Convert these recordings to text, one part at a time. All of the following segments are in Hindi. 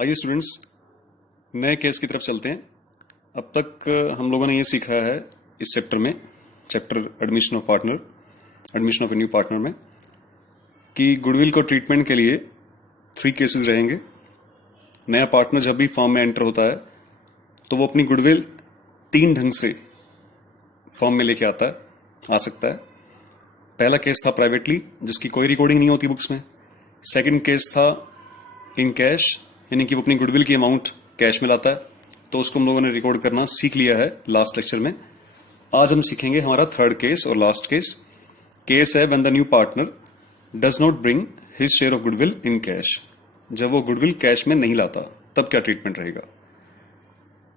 आइए स्टूडेंट्स, नए केस की तरफ चलते हैं। अब तक हम लोगों ने ये सीखा है इस चैप्टर में, chapter admission of A new partner में, कि गुडविल को ट्रीटमेंट के लिए 3 केसेस रहेंगे। नया पार्टनर जब भी फर्म में एंटर होता है तो वो अपनी गुडविल 3 ढंग से फर्म में लेके आ सकता है। पहला केस था प्राइवेटली, जिसकी कोई रिकॉर्डिंग नहीं होती बुक्स में। सेकंड केस था इन कैश, यानी कि वो अपनी गुडविल की अमाउंट कैश में लाता है, तो उसको हम लोगों ने रिकॉर्ड करना सीख लिया है लास्ट लेक्चर में। आज हम सीखेंगे हमारा थर्ड केस और लास्ट केस है when the new partner does not bring his share of goodwill in cash. जब वो गुडविल कैश में नहीं लाता तब क्या ट्रीटमेंट रहेगा।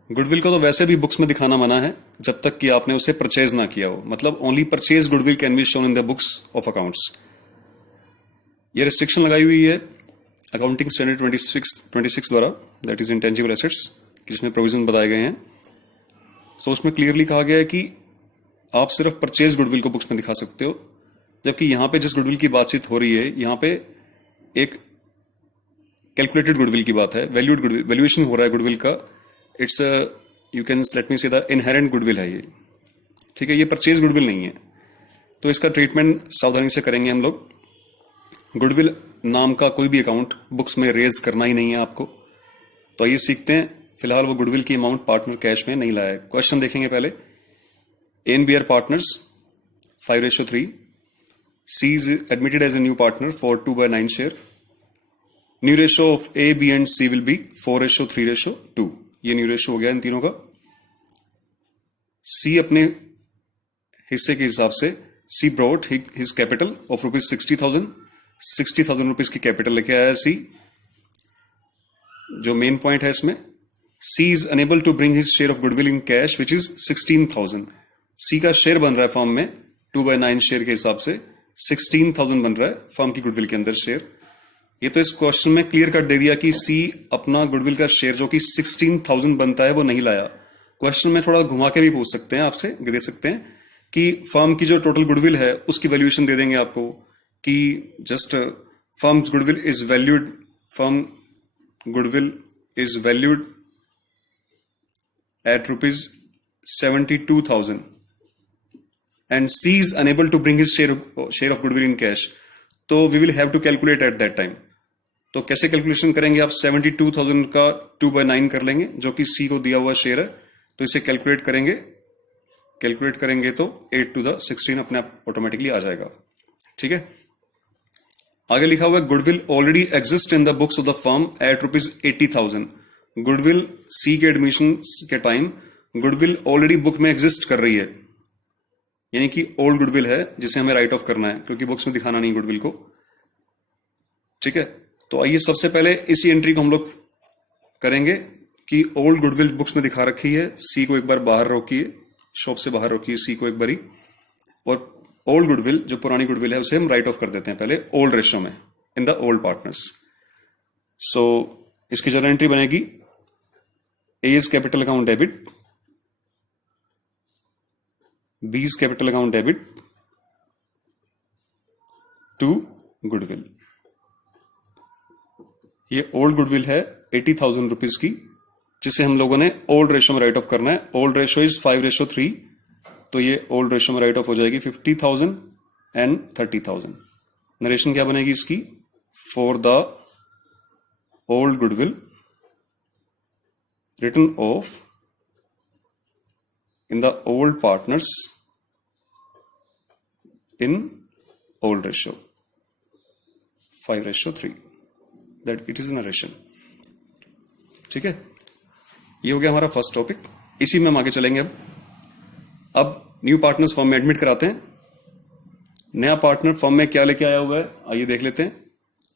गुडविल को तो वैसे भी बुक्स में दिखाना मना है जब तक कि आपने उसे परचेज ना किया हो, मतलब only purchase goodwill can be shown in the books of accounts. ये रिस्ट्रिक्शन लगाई हुई है अकाउंटिंग स्टैंडर्ड 26 द्वारा, दैट इज इंटेंजिबल एसेट्स, जिसमें प्रोविजन बताए गए हैं। सो उसमें क्लियरली कहा गया है कि आप सिर्फ परचेज गुडविल को बुक्स में दिखा सकते हो, जबकि यहां पे जिस गुडविल की बातचीत हो रही है यहां पे एक कैलकुलेटेड गुडविल की बात है, वैल्यूड गुडविल, वैल्यूएशन हो रहा है गुडविल का। It's you can let me से द इनहेरेंट गुडविल है ये, ठीक है, ये परचेज गुडविल नहीं है। तो इसका ट्रीटमेंट सावधानी से करेंगे हम लोग। गुडविल नाम का कोई भी अकाउंट बुक्स में रेज करना ही नहीं है आपको। तो आइए सीखते हैं। फिलहाल वो गुडविल की अमाउंट पार्टनर कैश में नहीं लाया है। क्वेश्चन देखेंगे पहले। A and B are partners 5:3। C is admitted as a new partner for 2/9 share. New ratio of A, B and C will be 4:3:2। ये न्यू रेशो हो गया इन तीनों का। सी अपने हिस्से के हिसाब से C brought his capital of rupees 60,000 rupees की कैपिटल लेके आया है सी। जो मेन पॉइंट है इसमें, C is unable to bring his share of goodwill in cash which is 16,000। C का शेयर बन रहा है फर्म में 2/9 शेयर के हिसाब से 16,000 बन रहा है फर्म की गुडविल के अंदर शेयर। ये तो इस क्वेश्चन में क्लियर कट दे दिया कि सी अपना गुडविल का शेयर जो कि 16,000 बनता है वो नहीं लाया। क्वेश्चन में थोड़ा घुमा के भी पूछ सकते हैं, आपसे दे सकते हैं कि फर्म की जो टोटल गुडविल है उसकी वैल्यूएशन दे देंगे आपको कि just firm's goodwill is valued, firm goodwill is valued at rupees 72,000 and C is unable to bring his share of goodwill in cash. तो we will have to calculate at that time. तो कैसे कैलकुलेशन करेंगे आप? 72,000 का 2/9 कर लेंगे, जो कि सी को दिया हुआ शेयर है। तो इसे कैलकुलेट करेंगे तो 8 to the 16 अपने आप ऑटोमेटिकली आ जाएगा, ठीक है। आगे लिखा हुआ है goodwill already exist in the books of the firm at rupees 80,000। Goodwill C के एडमिशन के टाइम गुडविल ऑलरेडी बुक में एग्जिस्ट कर रही है, यानी कि ओल्ड गुडविल है जिसे हमें राइट ऑफ करना है, क्योंकि बुक्स में दिखाना नहीं गुडविल को, ठीक है। तो आइए सबसे पहले इसी एंट्री को हम लोग करेंगे कि ओल्ड गुडविल बुक्स में दिखा रखी है। सी को एक बार बाहर रोकिए, शॉप से बाहर रोकिए सी को एक बारी, और ओल्ड गुडविल जो पुरानी गुडविल है उसे हम राइट ऑफ कर देते हैं पहले ओल्ड रेशो में in the old partners. So इसकी जरा एंट्री बनेगी A is capital account debit, B is capital account debit to goodwill. ये ओल्ड गुडविल है 80,000 रुपीज की, जिसे हम लोगों ने ओल्ड रेशो में राइट ऑफ करना है। ओल्ड रेशो इज 5:3, तो ये ओल्ड रेशो में राइट ऑफ हो जाएगी 50,000 एंड 30,000। नरेशन क्या बनेगी इसकी? For the old goodwill written off in the old partners in old ratio 5:3, that it is a narration, ठीक है। ये हो गया हमारा फर्स्ट टॉपिक। इसी में हम आगे चलेंगे। अब न्यू पार्टनर्स फर्म में एडमिट कराते हैं। नया पार्टनर फर्म में क्या लेके आया हुआ है आइए देख लेते हैं।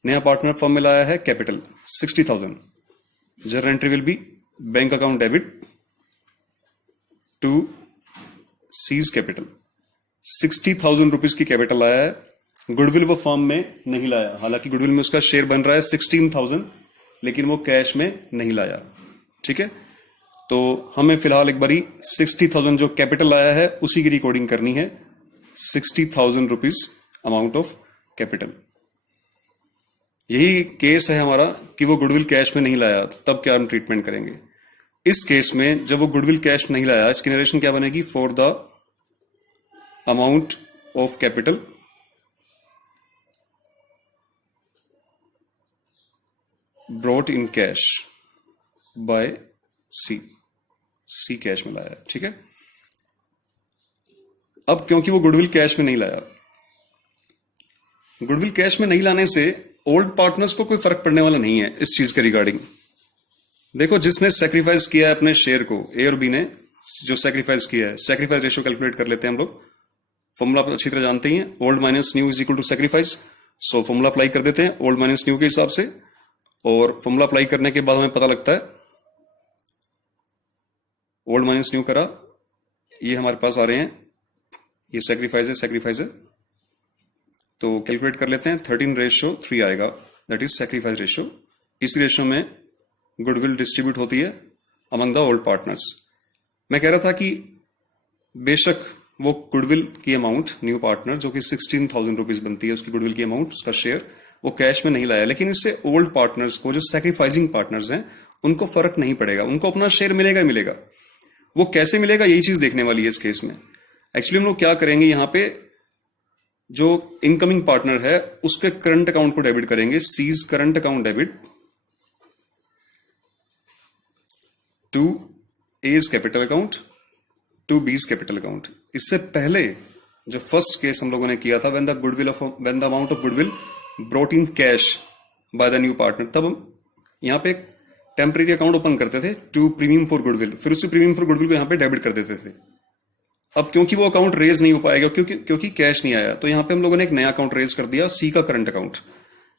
नया पार्टनर फर्म में लाया है capital 60,000। Journal entry will be bank account debit to C's capital. 60,000 rupees की कैपिटल लाया है। गुडविल वो फर्म में नहीं लाया, हालांकि गुडविल में उसका शेयर बन रहा है 16,000, लेकिन वो कैश में नहीं लाया, ठीक है। तो हमें फिलहाल एक बारी 60,000 जो कैपिटल लाया है उसी की रिकॉर्डिंग करनी है। 60,000 रुपीज अमाउंट ऑफ कैपिटल। यही केस है हमारा कि वो गुडविल कैश में नहीं लाया, तब क्या हम ट्रीटमेंट करेंगे। इस केस में जब वो गुडविल कैश में नहीं लाया, इसकी नरेशन क्या बनेगी, for the amount of capital brought in cash by C cash में लाया, ठीक है। अब क्योंकि वो गुडविल कैश में नहीं लाया, गुडविल कैश में नहीं लाने से ओल्ड पार्टनर्स को कोई फर्क पड़ने वाला नहीं है इस चीज के रिगार्डिंग। देखो, जिसने सेक्रीफाइस किया है अपने शेयर को, ए और बी ने जो सेक्रीफाइस किया है, सेक्रीफाइस रेशियो कैलकुलेट कर लेते हैं हम लोग। फॉर्मूला अच्छी तरह जानते ही हैं, old minus new is equal to sacrifice. So formula apply कर देते हैं ओल्ड माइनस न्यू के हिसाब से, और फॉर्मूला अप्लाई करने के बाद हमें पता लगता है ओल्ड माइनस न्यू करा, ये हमारे पास आ रहे हैं, ये सेक्रीफाइस है, तो कैलकुलेट कर लेते हैं। 13:3 आएगा, दैट इज सेक्रीफाइस रेशियो। इस रेशियो में गुडविल डिस्ट्रीब्यूट होती है अमंग द ओल्ड पार्टनर्स। मैं कह रहा था कि बेशक वो गुडविल की अमाउंट न्यू पार्टनर जो कि 16,000 रुपीज बनती है, उसकी गुडविल की अमाउंट, उसका शेयर वो कैश में नहीं लाया, लेकिन इससे ओल्ड पार्टनर्स को, जो सैक्रिफाइसिंग पार्टनर्स हैं, उनको फर्क नहीं पड़ेगा, उनको अपना शेयर मिलेगा ही मिलेगा। वो कैसे मिलेगा, यही चीज देखने वाली है इस केस में। एक्चुअली हम लोग क्या करेंगे, यहां पे जो इनकमिंग पार्टनर है उसके करंट अकाउंट को डेबिट करेंगे, C's current account debit to A's capital account to B's capital account. इससे पहले जो फर्स्ट केस हम लोगों ने किया था, when the amount of goodwill brought in cash by the new partner, तब हम यहां पे एक टेम्परेरी अकाउंट ओपन करते थे टू प्रीमियम फॉर गुडविल, फिर उसी प्रीमियम फॉर गुडविल को यहां पे डेबिट कर देते थे। अब क्योंकि वो अकाउंट रेज नहीं हो पाएगा, क्योंकि कैश नहीं आया, तो यहां पे हम लोगों ने एक नया अकाउंट रेज कर दिया, सी का करंट अकाउंट।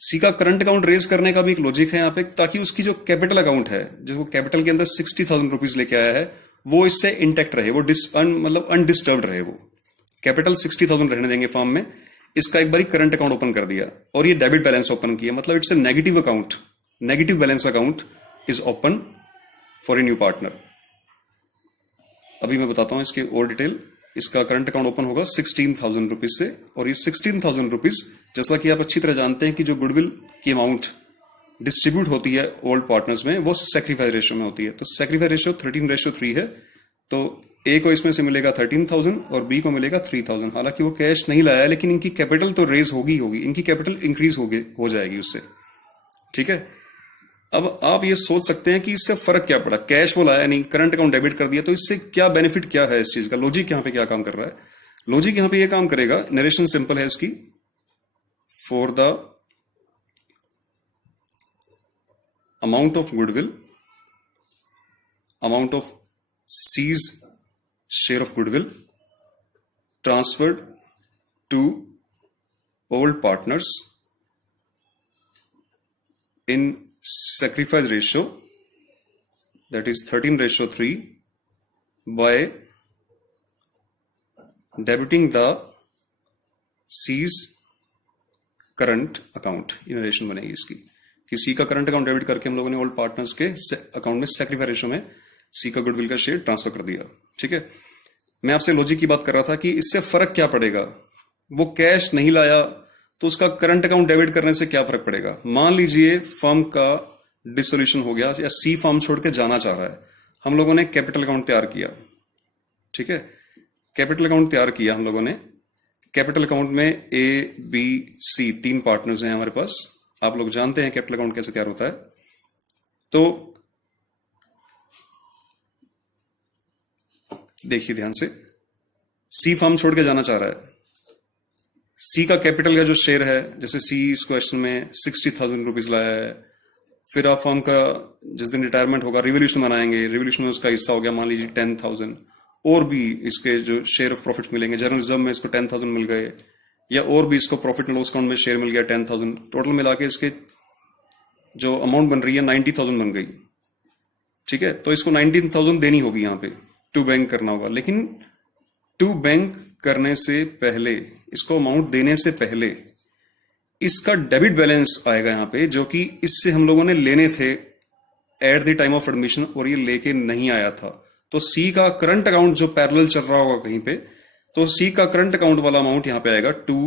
सी का करंट अकाउंट रेज करने का भी एक लॉजिक है यहाँ पे, ताकि उसकी जो कैपिटल अकाउंट है, जिसको कैपिटल के अंदर 60,000 रुपीज लेके आया है, वो इससे इंटैक्ट रहे, वो मतलब अनडिस्टर्ब रहे। वो कैपिटल 60,000 रहने देंगे फॉर्म में। इसका एक बार करंट अकाउंट ओपन कर दिया और ये डेबिट बैलेंस ओपन किया, मतलब it's a negative account, negative balance account is open for a new partner. अभी मैं बताता हूं इसकी और डिटेल। इसका करंट अकाउंट ओपन होगा 16,000 रुपीज से, और ये 16,000 रुपीज, जैसा कि आप अच्छी तरह जानते हैं कि जो गुडविल की अमाउंट डिस्ट्रीब्यूट होती है ओल्ड पार्टनर्स में, वो सेक्रीफाइस रेशियो में होती है। तो सेक्रीफाइस रेशियो 13:3 है, तो ए को इसमें से मिलेगा 13,000 और बी को मिलेगा 3,000। हालांकि वो कैश नहीं लाया, लेकिन इनकी कैपिटल तो रेज होगी, इनकी कैपिटल इंक्रीज हो जाएगी उससे, ठीक है। अब आप ये सोच सकते हैं कि इससे फर्क क्या पड़ा, कैश वो लाया नहीं, करंट अकाउंट डेबिट कर दिया, तो इससे क्या बेनिफिट क्या है इस चीज का, लॉजिक यहां पे क्या काम कर रहा है। लॉजिक यहां पे ये काम करेगा, नरेशन सिंपल है इसकी, for the amount of goodwill, amount of C's share of goodwill transferred to old partners in sacrifice ratio, that is 13:3, by debiting the C's current account। ये नरेशन बनेगी इसकी कि सी का करंट अकाउंट डेबिट करके हम लोगों ने ओल्ड पार्टनर्स के अकाउंट में सेक्रीफाइस रेशियो में सी का गुडविल का शेयर ट्रांसफर कर दिया, ठीक है। मैं आपसे लॉजिक की बात कर रहा था कि इससे फर्क क्या पड़ेगा, वो कैश नहीं लाया तो उसका करंट अकाउंट डेबिट करने से क्या फर्क पड़ेगा। मान लीजिए फर्म का डिसोल्यूशन हो गया या सी फर्म छोड़ के जाना चाह रहा है, हम लोगों ने कैपिटल अकाउंट तैयार किया, ठीक है। कैपिटल अकाउंट तैयार किया हम लोगों ने, कैपिटल अकाउंट में ए बी सी 3 पार्टनर्स हैं हमारे पास। आप लोग जानते हैं कैपिटल अकाउंट कैसे तैयार होता है। तो देखिए ध्यान से, सी फर्म छोड़ के जाना चाह रहा है, सी का कैपिटल का जो शेयर है, जैसे सी इस क्वेश्चन में 60,000 रुपीज लाया है, फिर आप फर्म का जिस दिन रिटायरमेंट होगा रिवोल्यूशन मनाएंगे, रिवोल्यूशन में उसका हिस्सा हो गया मान लीजिए 10,000, और भी इसके जो शेयर ऑफ प्रॉफिट मिलेंगे, जनरल रिजर्व में इसको 10,000 मिल गए, या और भी इसको प्रॉफिट एंड लॉस अकाउंट में शेयर मिल गया 10,000, टोटल मिला के इसके जो अमाउंट बन रही है 90,000 बन गई, ठीक है। तो इसको 19,000 देनी होगी यहाँ पे, टू बैंक करना होगा। लेकिन टू बैंक करने से पहले, इसको अमाउंट देने से पहले इसका डेबिट बैलेंस आएगा यहाँ पे, जो कि इससे हम लोगों ने लेने थे at the time of admission, और ये लेके नहीं आया था। तो सी का करंट अकाउंट जो पैरेलल चल रहा होगा कहीं पे, तो सी का करंट अकाउंट वाला अमाउंट यहाँ पे आएगा टू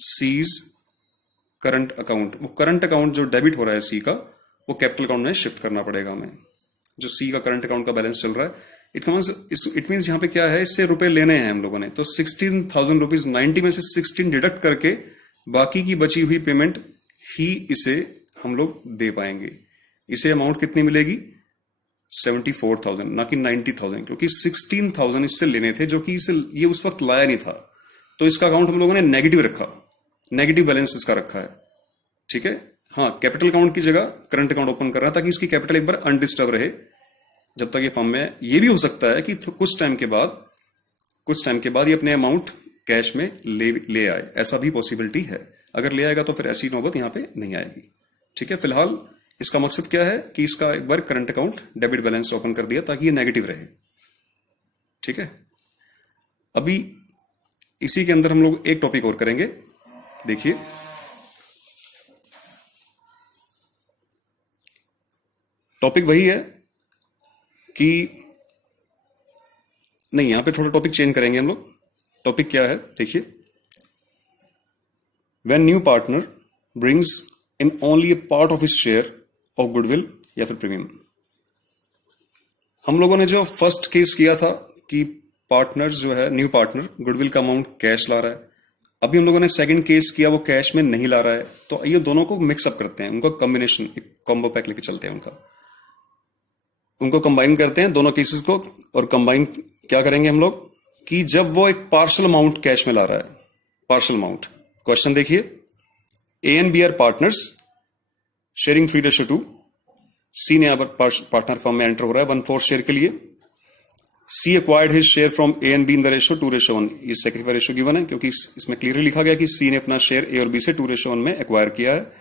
सीज करंट अकाउंट, वो करंट अकाउंट जो डेबिट हो रहा है सी का, वो कैपिटल अकाउंट में शिफ्ट करना पड़ेगा हमें। जो सी का करंट अकाउंट का बैलेंस चल रहा है, इट मीन्स यहाँ पे क्या है, इससे रुपए लेने हैं हम लोगों ने, तो 16,000 रुपीज 90 में से 16 डिडक्ट करके बाकी की बची हुई पेमेंट ही इसे हम लोग दे पाएंगे। इसे अमाउंट कितनी मिलेगी, 74,000, ना कि 90,000, क्योंकि 16,000 इससे लेने थे जो कि इसे ये उस वक्त लाया नहीं था, तो इसका अकाउंट हम लोगों ने नेगेटिव रखा, नेगेटिव बैलेंस इसका रखा है। ठीक है, हाँ, कैपिटल अकाउंट की जगह करंट अकाउंट ओपन कर रहा है ताकि इसकी कैपिटल एक बार अनडिस्टर्ब रहे जब तक ये फर्म में। ये भी हो सकता है कि कुछ टाइम के बाद ये अपने अमाउंट कैश में ले आए, ऐसा भी पॉसिबिलिटी है। अगर ले आएगा तो फिर ऐसी नौबत यहां पे नहीं आएगी। ठीक है, फिलहाल इसका मकसद क्या है कि इसका एक बार current account debit balance open कर दिया ताकि ये नेगेटिव रहे। ठीक है, अभी इसी के अंदर हम लोग एक टॉपिक और करेंगे। देखिए, टॉपिक वही है कि नहीं, यहां पे थोड़ा टॉपिक चेंज करेंगे हम लोग। टॉपिक क्या है, देखिए, when new partner brings in only A part of his share of goodwill या फिर प्रीमियम। हम लोगों ने जो फर्स्ट केस किया था कि पार्टनर जो है, न्यू पार्टनर गुडविल का अमाउंट कैश ला रहा है। अभी हम लोगों ने सेकंड केस किया, वो कैश में नहीं ला रहा है। तो ये दोनों को मिक्सअप करते हैं, उनका कॉम्बिनेशन, एक कॉम्बो पैक लेके चलते हैं उनको कंबाइन करते हैं दोनों केसेस को। और कंबाइन क्या करेंगे हम लोग कि जब वो एक पार्शियल अमाउंट कैश में ला रहा है, पार्शियल अमाउंट। क्वेश्चन देखिए, A and B are partners sharing 3:2। C ने पार्टनर फर्म में एंटर हो रहा है 1/4 शेयर के लिए। C acquired his share from A and B in the ratio 2:1। ये सेक्रीफाइस रेशियो गिवन है क्योंकि इसमें क्लियरली लिखा गया कि सी ने अपना शेयर ए और बी से 2:1 में एक्वायर किया है।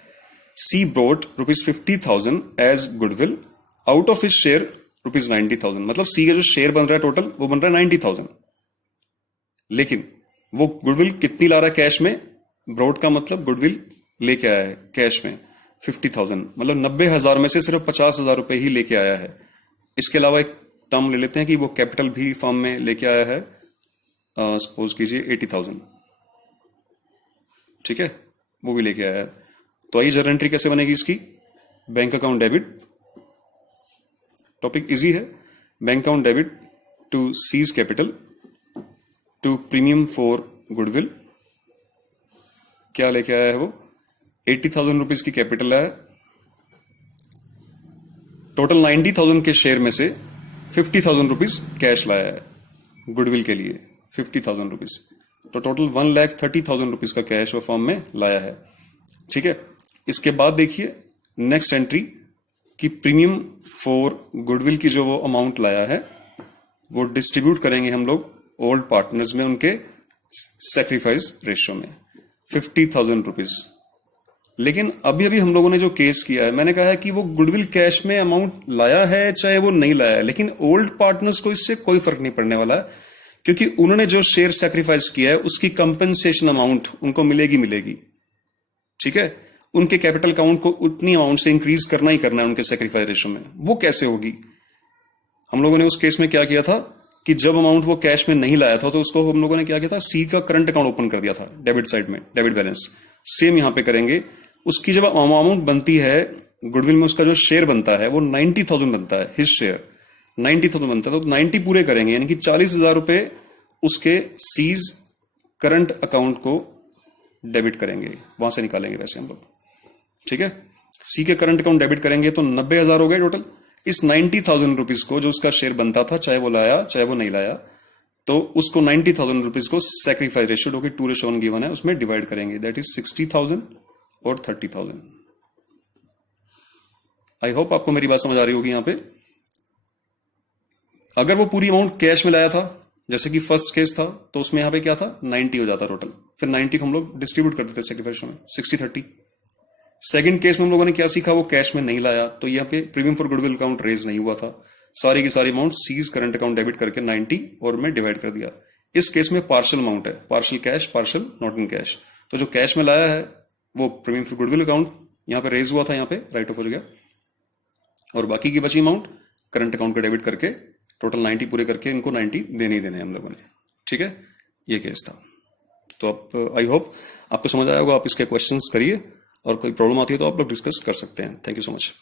C brought ₹50,000 as goodwill out of his share ₹90,000। मतलब सी का जो शेयर बन रहा है टोटल, वो बन रहा है 90,000। लेकिन वो गुडविल कितनी ला रहा है कैश में, ब्रोड का मतलब गुडविल लेके आया है कैश में 50,000, मतलब 90,000 में से सिर्फ 50,000 रुपए ही लेके आया है। इसके अलावा एक टर्म ले लेते हैं कि वो कैपिटल भी फर्म में लेके आया है, सपोज कीजिए 80,000। ठीक है, वो भी लेके आया है। तो आइए जर्नल एंट्री कैसे बनेगी इसकी, bank account debit, topic easy है, bank account debit to C's capital to premium for goodwill. क्या लेके आया है वो, 80,000 रुपीज की कैपिटल है, टोटल 90,000 के शेयर में से 50,000 रुपीज कैश लाया है गुडविल के लिए, 50,000 रुपीज। तो टोटल 1,30,000 रुपीज का कैश वो फर्म में लाया है। ठीक है, इसके बाद देखिए नेक्स्ट एंट्री कि प्रीमियम फॉर गुडविल की जो वो अमाउंट लाया है वो डिस्ट्रीब्यूट करेंगे हम लोग ओल्ड पार्टनर्स में उनके सैक्रिफाइस रेशियो में 50,000 रुपीज। लेकिन अभी अभी हम लोगों ने जो केस किया है, मैंने कहा है कि वो गुडविल कैश में अमाउंट लाया है चाहे वो नहीं लाया है, लेकिन ओल्ड पार्टनर्स को इससे कोई फर्क नहीं पड़ने वाला है क्योंकि उन्होंने जो शेयर सैक्रिफाइस किया है उसकी कंपेंसेशन अमाउंट उनको मिलेगी। ठीक है, उनके कैपिटल अकाउंट को उतनी अमाउंट से इंक्रीज करना ही करना है उनके सैक्रिफाइस रेशियो में। वो कैसे होगी, हम लोगों ने उस केस में क्या किया था कि जब अमाउंट वो कैश में नहीं लाया था तो उसको हम लोगों ने क्या किया था, सी का करंट अकाउंट ओपन कर दिया था डेबिट साइड में, डेबिट बैलेंस। सेम यहां पे करेंगे, उसकी जब अमाउंट बनती है गुडविल में, उसका जो शेयर बनता है वो 90,000 बनता है, हिज शेयर 90,000 बनता है, तो 90 पूरे करेंगे, यानी कि 40,000 रुपए उसके सीज करंट अकाउंट को डेबिट करेंगे, वहां से निकालेंगे वैसे हम लोग। ठीक है, सी के करंट अकाउंट डेबिट करेंगे तो 90,000 हो गए टोटल। इस 90,000 रुपीज को जो उसका शेयर बनता था, चाहे वो लाया चाहे वो नहीं लाया, तो उसको 90,000 रुपीज को सैक्रिफाइस रेशियो जो कि 2:1 गिवन है उसमें डिवाइड करेंगे, दैट इज 60,000 और 30,000। आई होप आपको मेरी बात समझ आ रही होगी। यहां पे अगर वो पूरी अमाउंट कैश में लाया था जैसे कि फर्स्ट केस था, तो उसमें यहां पे क्या था, 90 हो जाता टोटल, फिर 90 को हम लोग डिस्ट्रीब्यूट कर देते सैक्रिफाइस में 60-30। सेकंड केस में हम लोगों ने क्या सीखा, वो कैश में नहीं लाया, तो यहाँ पे premium for goodwill account raise नहीं हुआ था, सारी की सारी amount C's current account debit करके 90 और में डिवाइड कर दिया। इस केस में पार्शियल अमाउंट है, partial cash, partial not in cash. तो जो कैश में लाया है वो प्रीमियम फॉर गुडविल अकाउंट यहाँ पे रेज हुआ था, यहाँ पे राइट ऑफ हो गया, और बाकी की बची अमाउंट करंट अकाउंट का डेबिट करके टोटल 90 पूरे करके इनको 90 देने ही देने हम लोगों ने। ठीक है, ये केस था। तो अब आई होप आपको समझ आया होगा, आप इसके क्वेश्चंस करिए और कोई प्रॉब्लम आती है तो आप लोग डिस्कस कर सकते हैं। Thank you so much.